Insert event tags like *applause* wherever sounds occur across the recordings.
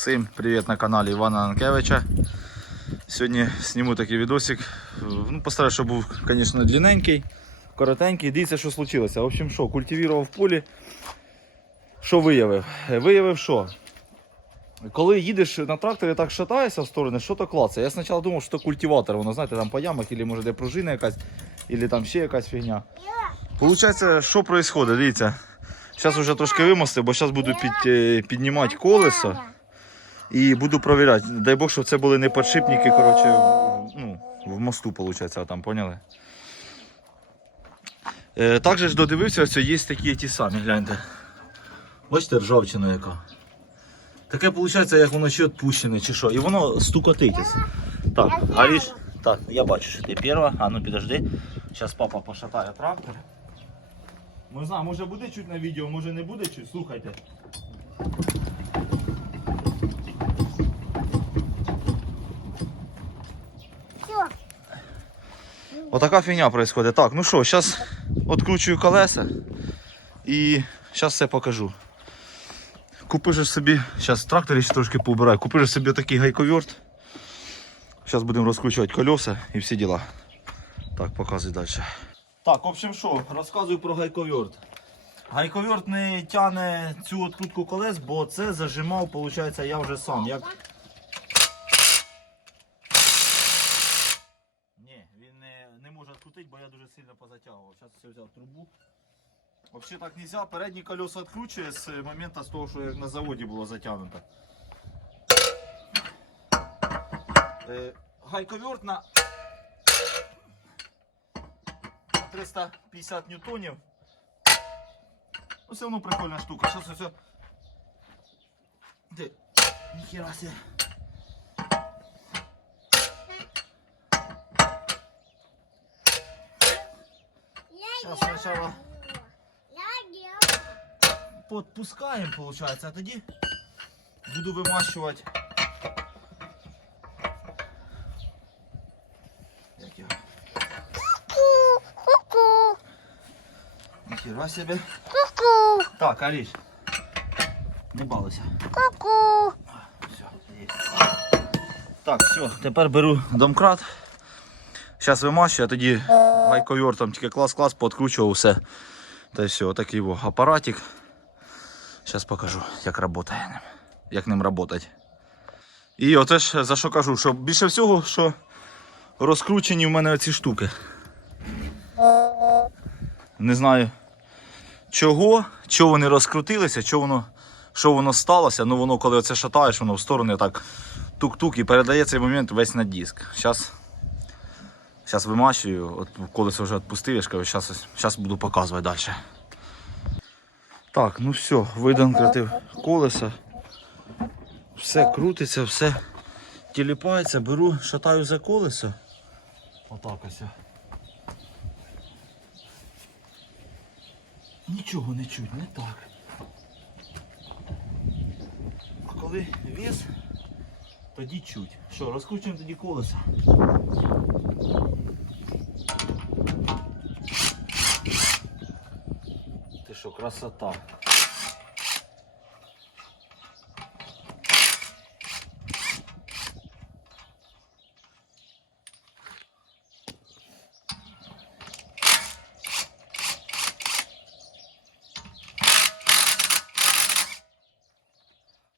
Всім привіт на каналі Івана Анкевича. Сьогодні зніму такий відосик. Ну, постараюсь, щоб був, звісно, длинненький, коротенький. Дивіться, що случилося. В общем, що, культивував полі. Що виявив? Виявив, що? Коли їдеш на тракторі, так шатаєшся в сторони, що то клацає. Я спочатку думав, що це культиватор, воно знаєте, там по ямах, або може де пружина якась, або там ще якась фігня. Получається, що відбувається? Дивіться. Зараз вже трошки вимостив, бо зараз буду під, е, піднімати колесо і буду перевіряти. Дай Бог, щоб це були не подшипники, коротше, ну, в мосту, виходить, а там, поняли? Е, також ж додивився, ось є такі ті самі, гляньте. Бачите, ржавчина яка. Таке виходить, як воно ще відпущене, чи що. І воно стукотить. ось. Так, Аліш, так, я бачу, що ти перша. А ну підожди. Зараз папа пошатає трактор. Не знаю, може буде чуть на відео, може не буде чуть. Слухайте. Отака фігня происходит. Так, ну що, зараз відкручую колеса і зараз все покажу. Купи ж собі, зараз трактор ще трошки поубираю, купи ж собі такий гайковерт. Зараз будемо розкручувати колеса і всі діла. Так, показуй далі. Так, в общем що, розказую про гайковерт. Гайковерт не тягне цю відкрутку колес, бо це зажимав, виходить, я вже сам. Як... бо я дуже сильно позатягував. Зараз все взяв трубу. Взагалі так не можна, передні колеса відкручує з моменту з того, що як на заводі було затягнуто. Е, гайковерт на 350 ньютонів. Ну, все одно прикольна штука. Зараз все. Де? Ніхера себе. Сейчас сначала подпускаем, получается, а тоді буду вимащувати. Як його? Ку-ку. Ніхера себе. Ку-ку. Так, Аліш. Не балуйся. Ку-ку. Все, є. Так, все, тепер беру домкрат. Зараз вимащую, а тоді гайковертом тільки клас-клас, подкручував все. Та й все, отакий во апаратик. Зараз покажу, як працює ним. Як ним працювати. І отеж за що кажу, що більше всього, що розкручені в мене оці штуки. Не знаю чого, чого вони розкрутилися, чого воно, що воно сталося. Ну воно, коли оце шатаєш, воно в сторони так тук-тук і передає цей момент весь на диск. Зараз, зараз вимащую, от колесо вже відпустив, я ж кажу, зараз, буду показувати далі. Так, ну все, виданкратив колеса. Все крутиться, все тіліпається, беру, шатаю за колесо. Отак ось. Нічого не чуть, не так. А коли вес, тоді чуть. Що, розкручуємо тоді колеса. Ти що, красота.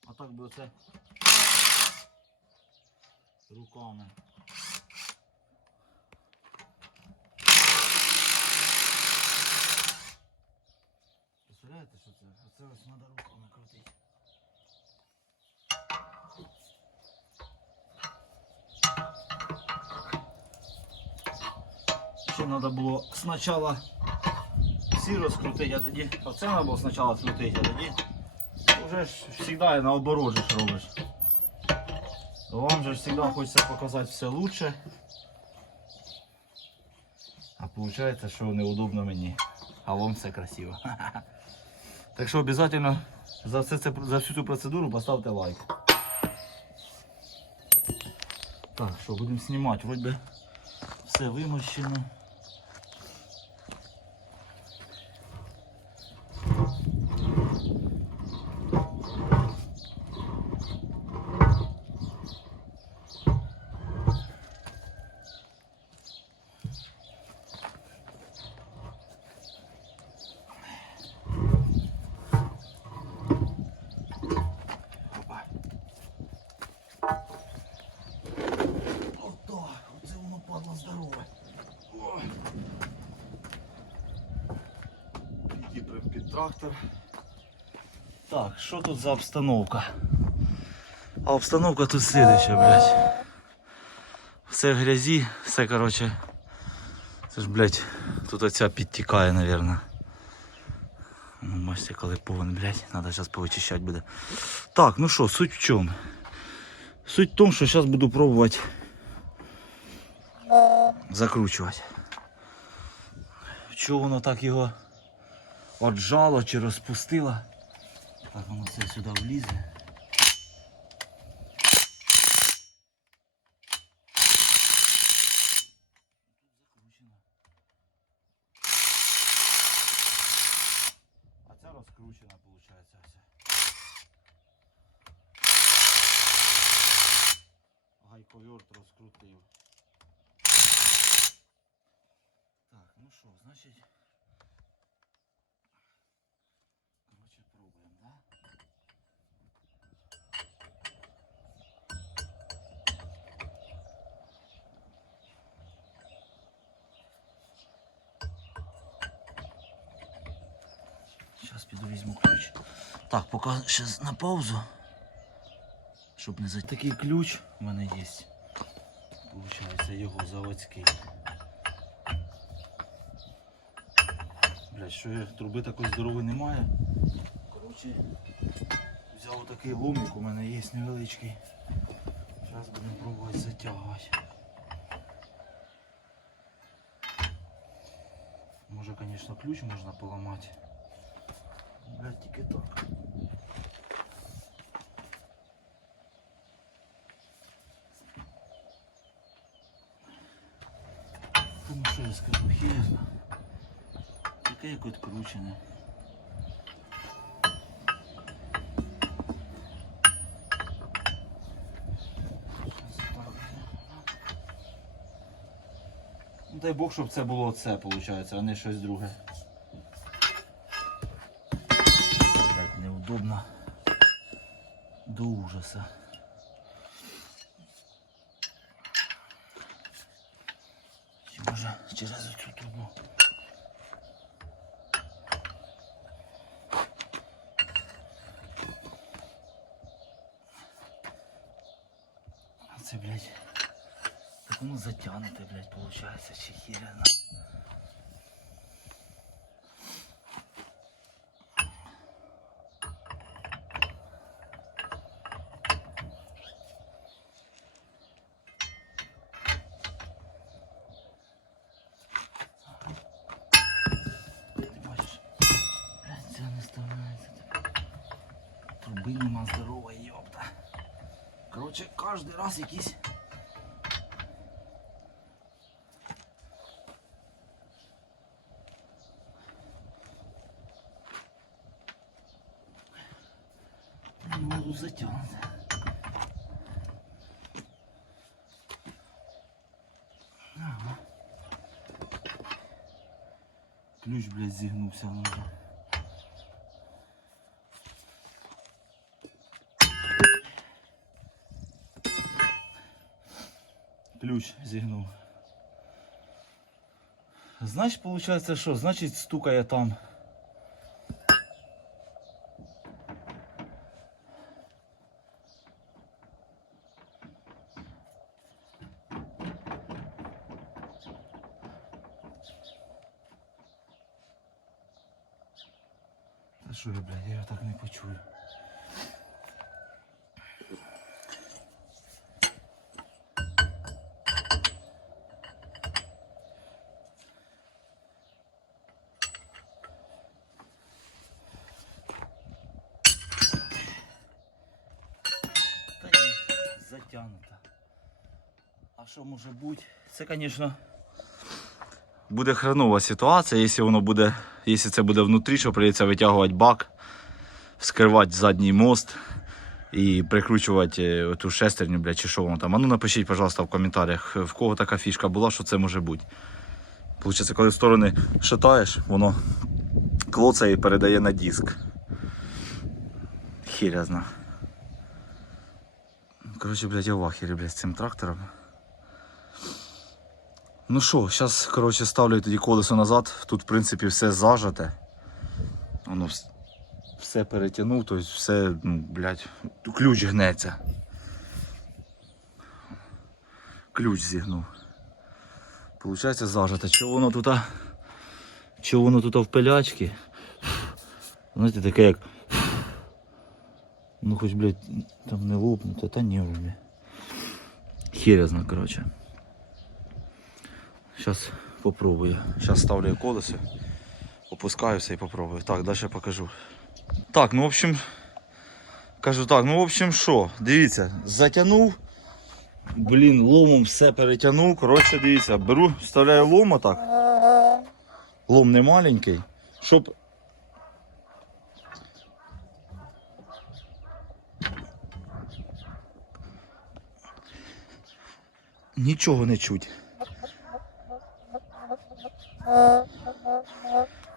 А так би оце руками. Представляєте, що це? Оце ось треба руками крутити. Ще треба було спочатку всі розкрутити, а тоді оце треба було спочатку крутити, а тоді вже ж завжди наоборот робиш. Вам же всегда хочется показати все лучше. А получается, що неудобно мені. А вам все красиво. *laughs* Так що обов'язково за, все за всю цю процедуру поставте лайк. Так, що, будемо знімати. Вроді все вимощено. Трактор. Так, що тут за обстановка? А обстановка тут слідуюча, блядь. Все в грязі, все, короче. Це ж, блядь, тут оця підтікає, наверное. Ну, бачите, коли повен, блядь, треба зараз повичищати буде. Так, ну що, суть в чому? Суть в тому, що зараз буду пробувати закручувати. Чого воно так його отжало чи розпустило? Так воно це сюди влізе. А ця розкручена, виходить, вся. Гайковерт розкрутив. Так, ну що, значить. Так, поки ще на паузу. Щоб не зайти. Такий ключ у мене є. Получається його заводський. Блять, що я труби такої здорової немає. Коротше, взяв такий ломик, у мене є невеличкий. Зараз будемо пробувати затягувати. Може, звісно, ключ можна поламати. Блять, тільки так. Тому що я скажу, херно. Таке як відкручене. Дай Бог, щоб це було це, виходить, а не щось друге. Ужаса. Чи може через цю трубу? А це, блядь, так воно затягнуте, блядь, получается, чи херена. Кожен раз якісь. Ага. Ключ, блядь, зігнувся може. Ключ зігнув. Значить, виходить, що? Значить, стукає там. Та що я, блядь, я його так не почую. Та ні, затягнута. А що може бути? Це, звісно, буде хренова ситуація, якщо воно буде, якщо це буде внутрі, що прийдеться витягувати бак, вскривати задній мост і прикручувати е, ту шестерню, блядь, чи що воно там. А ну напишіть, пожалуйста, в коментарях, в кого така фішка була, що це може бути. Получається, коли в сторони шатаєш, воно клоцає і передає на диск. Хіря зна. Коротше, блядь, я в ахері, блядь, з цим трактором. Ну що, зараз, коротше, ставлю тоді колесо назад. Тут, в принципі, все зажате. Воно вс- все перетягнув, тобто все, ну, блядь, ключ гнеться. Ключ зігнув. Получається зажато. Чого воно тут? Чого воно тут в пилячки? Знаєте, таке як. Ну хоч, блядь, там не лопнути, та ні вже. Херезно, коротше. Зараз попробую. Зараз ставлю колесо, опускаюся і попробую. Так, далі покажу. Так, ну в общем, кажу так, ну в общем що, дивіться, затягнув. Блін, ломом все перетягнув. Коротше, дивіться, беру, вставляю лом отак. Лом не маленький, щоб. Нічого не чуть.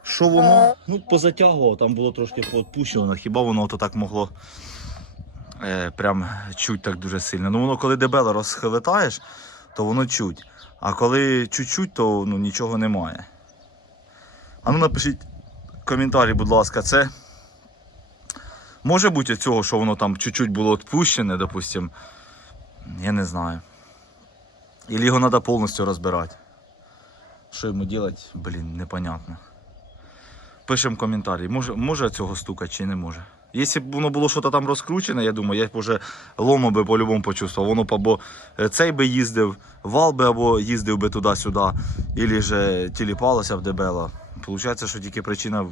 Що воно? Ну, позатягував, там було трошки поотпущено, хіба воно ото так могло е, прям чуть так дуже сильно. Ну воно коли дебело розхилетаєш, то воно чуть. А коли чуть-чуть, то ну, нічого немає. А ну напишіть коментарі, будь ласка, це може бути цього, що воно там чуть-чуть було відпущене, допустим. Я не знаю. Или його треба повністю розбирати. Що йому робити, блін, непонятно. Пишемо коментарі, може, може цього стукати чи не може. Якщо б воно було щось там розкручене, я думаю, я б вже лома би по-любому почувствував. Воно б або е, цей би їздив, вал би або їздив би туди-сюди, або ж тіліпалося б дебело. Получається, що тільки причина.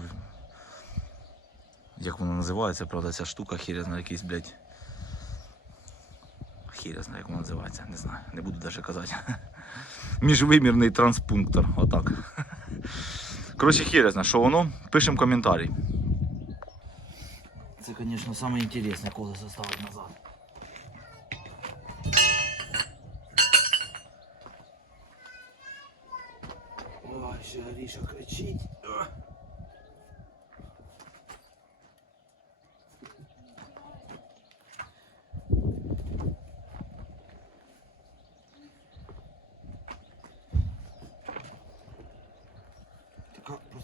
Як воно називається, правда, ця штука хірязна якийсь, блядь. Хірязна, як воно називається, не знаю, не буду навіть казати. *laughs* Міжвимірний транспунктор, отак. Коротше, хірязна, що воно? Пишемо коментарі. Це, звісно, саме інтересне колесо ставити назад. Ой, ще Аріша кричить.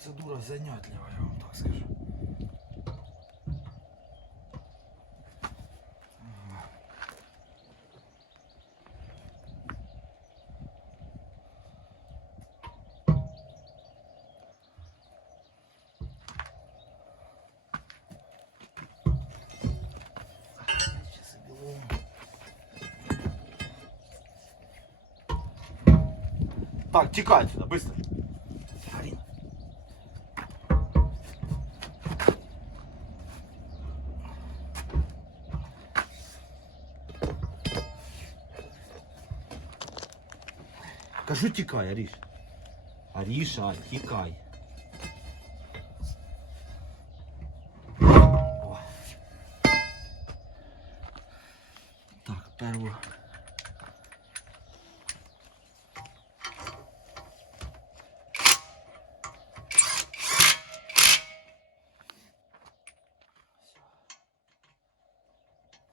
Процедура занятлива, я вам так скажу. Сейчас уберу. Так, текай отсюда, быстро. Кажу тікай, Аріш. Аріша, тікай. О. Так, перву.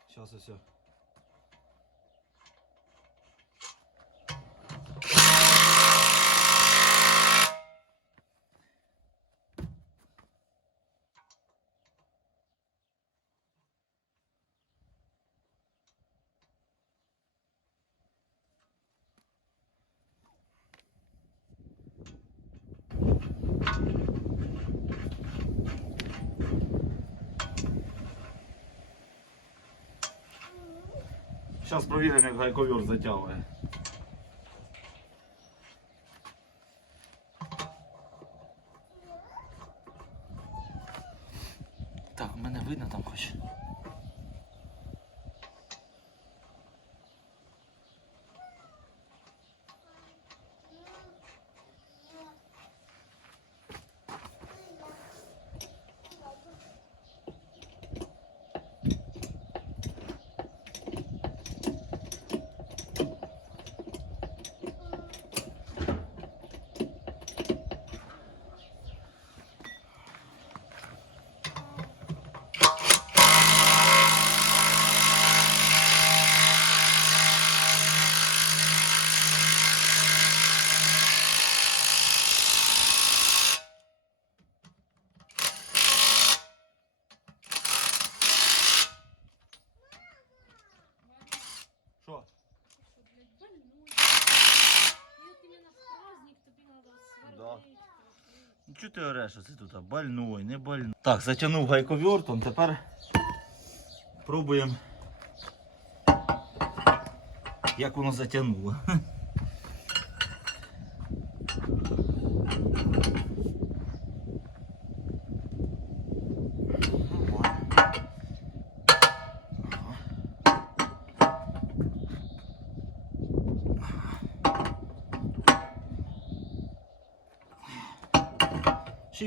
Сейчас и все. Зараз провіримо, як гайковір затягує. Чого ти ореш це тут? Больной, не больной. Так, затягнув гайковертом, тепер пробуємо. Як воно затягнуло. *laughs*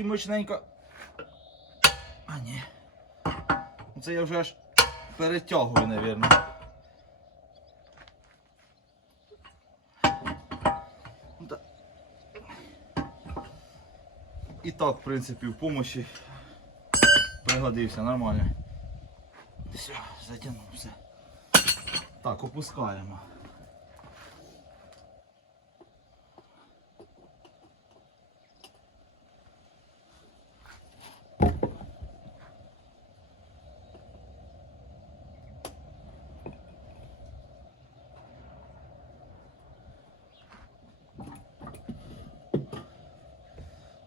Й мощненько. А ні. Це я вже аж перетягую. Ну, І так, в принципі, в помощі пригодився, нормально. Все, затягнув все. Так, опускаємо.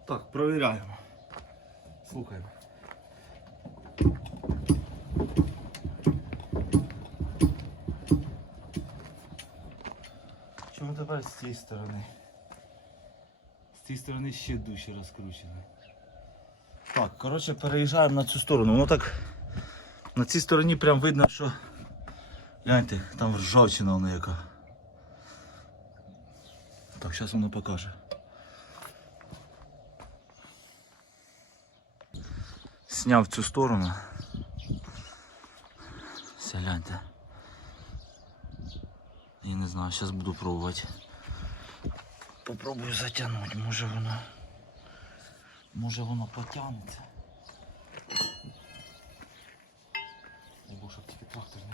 Так, провіряємо. Слухаємо. Чому тепер з цієї сторони? З цієї сторони ще дужче розкручено. Так, коротше, переїжджаємо на цю сторону. Воно так на цій стороні прям видно, що. Гляньте, там ржавчина вона яка. Так, зараз воно покаже. Сняв цю сторону. Все, гляньте. Я не знаю, зараз буду пробувати. Попробую затягнути, може воно. Може воно потягнеться. Бог, щоб тільки трактор не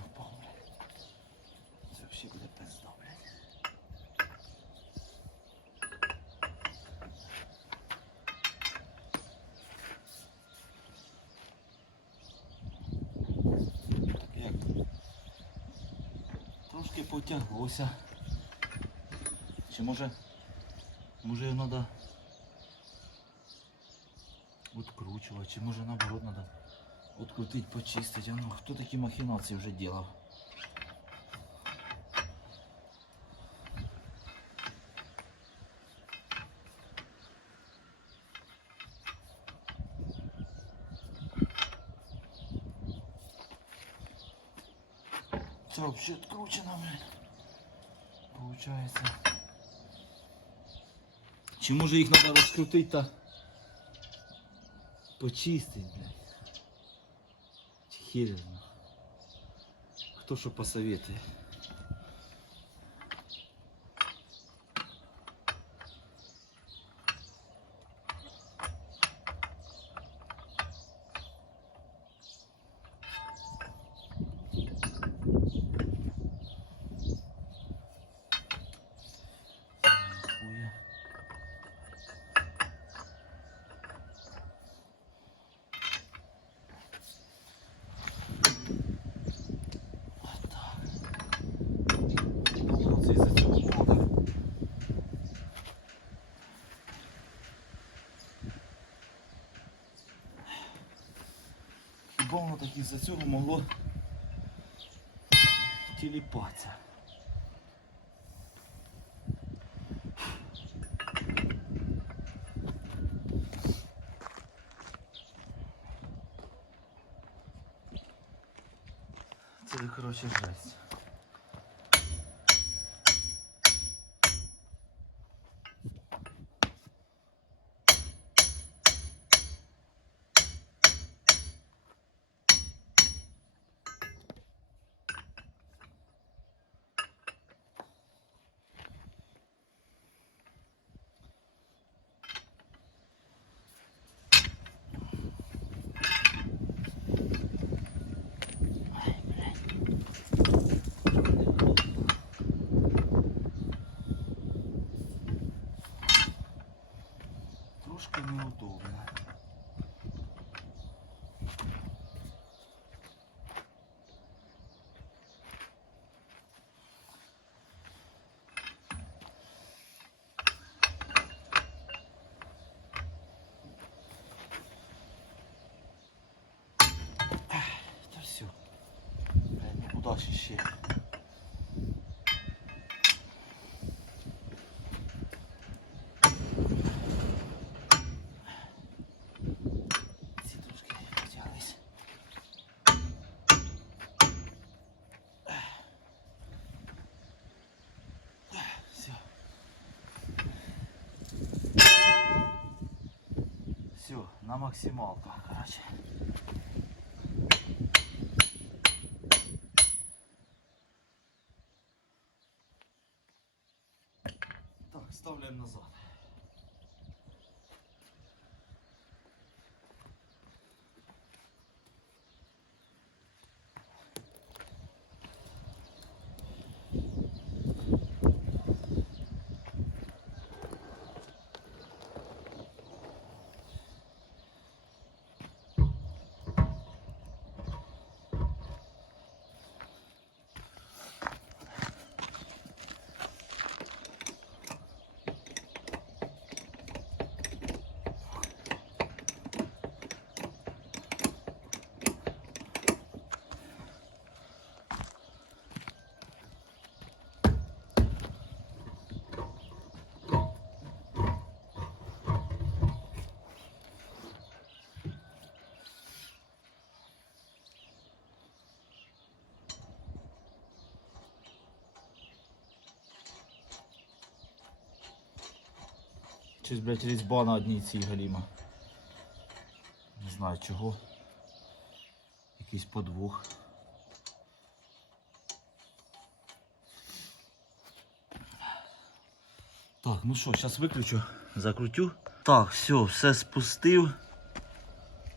Трошки потяглося. Чи може, може його треба відкручувати, чи може наоборот треба відкрутити, почистити. А ну, хто такі махінації вже робив? Це взагалі відкручено, блин. Получається. Чи може їх треба розкрутити та почистити, блядь? Чи знає. Хто що посоветує? Хуя. Отак. Оце із-за цього було так. Хіба із-за цього могло тіліпатися? Це, коротше, жесть. Далі ще. Ці трошки потяглись. Все. Все, на максималку, короче. Так, ставляем Щось, блядь, різьба на одній цій галіма. Не знаю чого. Якийсь подвох. Так, ну що, зараз виключу, закрутю. Так, все, все спустив.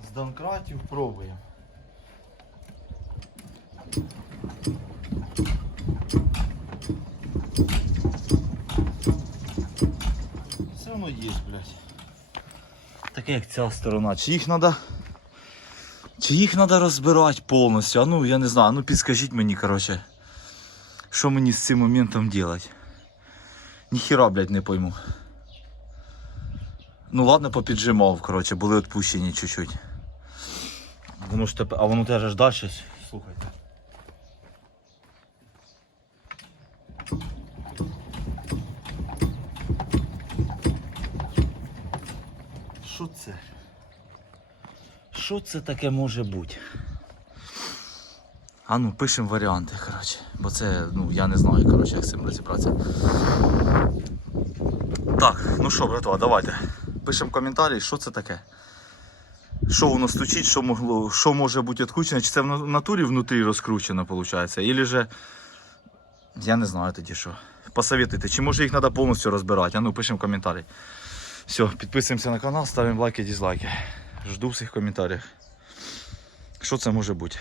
З донкратів пробуємо. Все воно є, блядь. Таке як ця сторона. Чи їх треба. Чи їх треба розбирати повністю? А ну я не знаю, ну підскажіть мені, коротше. Що мені з цим моментом робити? Ніхіра, блядь, не пойму. Ну ладно, попіджимав, коротше, були відпущені чуть-чуть. Воно ж тепер. А воно теж аж далі. Слухайте. Що це? Що це таке може бути? А ну, пишемо варіанти, коротше. Бо це, ну, я не знаю, коротше, як з цим розібратися. Так, ну що, братва, давайте. Пишемо коментарі, що це таке. Що воно стучить, що могло, що може бути відкручено, чи це в натурі внутрі розкручено, виходить, або же. Я не знаю тоді що. Посоветуйте, чи може їх треба повністю розбирати. А ну пишемо коментарі. Все, підписуємося на канал, ставимо лайки, дизлайки. Жду всіх коментарів. Що це може бути?